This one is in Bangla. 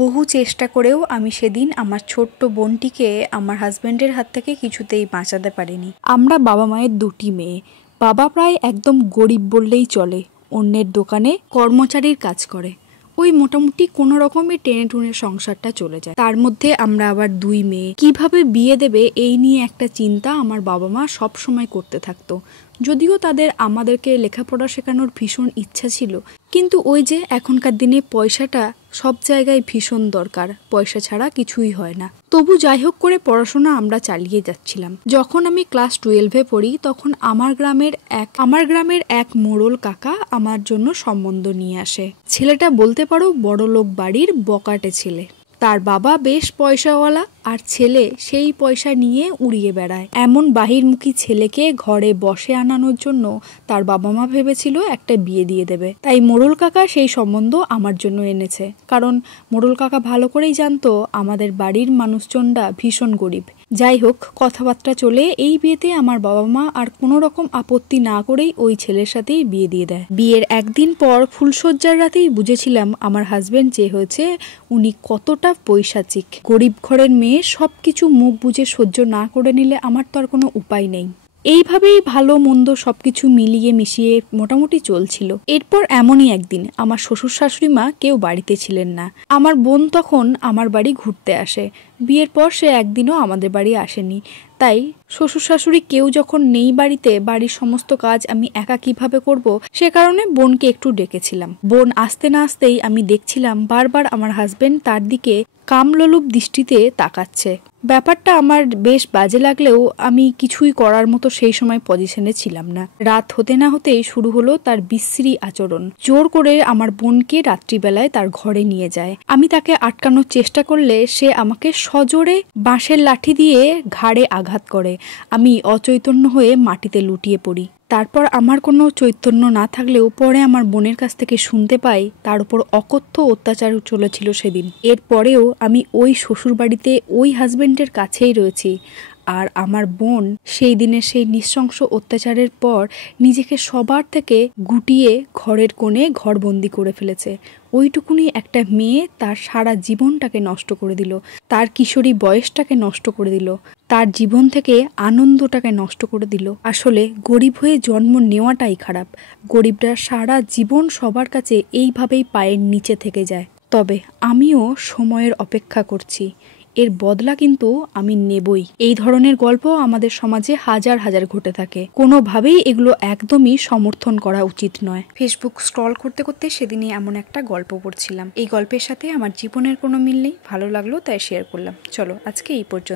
বহু চেষ্টা করেও আমি সেদিন আমার ছোট্ট বোনটিকে আমার হাজব্যান্ডের হাত থেকে কিছুতেই বাঁচাতে পারিনি। আমরা বাবা মায়ের দুটি মেয়ে। বাবা প্রায় একদম গরিব বললেই চলে, অন্যের দোকানে কর্মচারীর কাজ করে। ওই মোটামুটি কোনো রকমের টেনে টুনে সংসারটা চলে যায়। তার মধ্যে আমরা আবার দুই মেয়ে, কিভাবে বিয়ে দেবে এই নিয়ে একটা চিন্তা আমার বাবা মা সব সময় করতে থাকতো। যদিও তাদের আমাদেরকে লেখাপড়া শেখানোর ভীষণ ইচ্ছা ছিল, কিন্তু ওই যে এখনকার দিনে পয়সাটা সব জায়গায় ভীষণ দরকার, পয়সা ছাড়া কিছুই হয় না। তবু যাই হোক করে পড়াশোনা আমরা চালিয়ে যাচ্ছিলাম। যখন আমি ক্লাস 12-এ পড়ি তখন আমার গ্রামের এক মোড়ল কাকা আমার জন্য সম্বন্ধ নিয়ে আসে। ছেলেটা বলতে পারো বড়লোক বাড়ির বকাটে ছেলে। তার বাবা বেশ পয়সাওয়ালা আর ছেলে সেই পয়সা নিয়ে উড়িয়ে বেড়ায়। এমন বাহিরমুখী ছেলেকে ঘরে বসে আনানোর জন্য তার বাবা মা ভেবেছিল একটা বিয়ে দিয়ে দেবে। তাই মোড়ল কাকা সেই সম্বন্ধ আমার জন্য এনেছে, কারণ মোড়ল কাকা ভালো করেই জানতো আমাদের বাড়ির মানুষজনরা ভীষণ গরিব। যাই হোক, কথাবার্তা চলে এই বিয়েতে আমার বাবা মা আর কোনো রকম আপত্তি না করেই ওই ছেলের সাথেই বিয়ে দিয়ে দেয়। বিয়ের একদিন পর ফুলশয্যার রাতেই বুঝেছিলাম আমার হাজবেন্ড যে হয়েছে উনি কতটা পৈশাচিক। গরিব ঘরের মেয়ে সবকিছু মুখ বুঝে সহ্য না করে নিলে আমার তো আর কোনো উপায় নেই। এইভাবেই ভালো মন্দ সবকিছু মিলিয়ে মিশিয়ে মোটামুটি চলছিল। এরপর এমনই একদিন আমার শ্বশুর শাশুড়ি মা কেউ বাড়িতে ছিলেন না। আমার বোন তখন আমার বাড়ি ঘুরতে আসে। বিয়ের পর সে একদিনও আমাদের বাড়ি আসেনি। তাই শ্বশুর শাশুড়ি কেউ যখন নেই বাড়িতে, বাড়ির সমস্ত কাজ আমি একা কিভাবে করব, সে কারণে বোনকে একটু ডেকেছিলাম। বোন আসতে না আসতেই আমি দেখছিলাম বারবার আমার হাজবেন্ড তার দিকে কামলোলুপ দৃষ্টিতে তাকাচ্ছে। ব্যাপারটা আমার বেশ বাজে লাগলেও আমি কিছুই করার মতো সেই সময় পজিশনে ছিলাম না। রাত হতে না হতেই শুরু হলো তার বিশ্রী আচরণ। জোর করে আমার বোনকে রাত্রিবেলায় তার ঘরে নিয়ে যায়। আমি তাকে আটকানোর চেষ্টা করলে সে আমাকে সজোরে বাঁশের লাঠি দিয়ে ঘাড়ে আঘাত করে। আমি অচৈতন্য হয়ে মাটিতে লুটিয়ে পড়ি। তারপর আমার কোনো চৈতন্য না থাকলেও পরে আমার বোনের কাছ থেকে শুনতে পাই তার উপর অকথ্য অত্যাচার চলেছিল সেদিন। এরপরেও আমি ওই শ্বশুরবাড়িতে ওই হাজবেন্ডের কাছেই রয়েছি। আর আমার বোন সেই দিনের সেই নৃশংস অত্যাচারের পর নিজেকে সবার থেকে গুটিয়ে ঘরের কোণে ঘরবন্দি করে ফেলেছে। ওইটুকুনি একটা মেয়ে তার সারা জীবনটাকে নষ্ট করে দিল, তার কিশোরী বয়সটাকে নষ্ট করে দিল, তার জীবন থেকে আনন্দটাকে নষ্ট করে দিল। আসলে গরিব হয়ে জন্ম নেওয়াটাই খারাপ। গরিবরা সারা জীবন সবার কাছে এইভাবেই পায়ের নিচে থেকে যায়। তবে আমিও সময়ের অপেক্ষা করছি, এর বদলা কিন্তু আমি নেবই। এই ধরনের গল্প আমাদের সমাজে হাজার হাজার ঘটে থাকে। কোনোভাবেই এগুলো একদমই সমর্থন করা উচিত নয়। ফেসবুক স্ক্রল করতে করতে সেদিনই এমন একটা গল্প পড়ছিলাম। এই গল্পের সাথে আমার জীবনের কোনো মিল নেই, ভালো লাগলো তাই শেয়ার করলাম। চলো আজকে এই পর্যন্ত।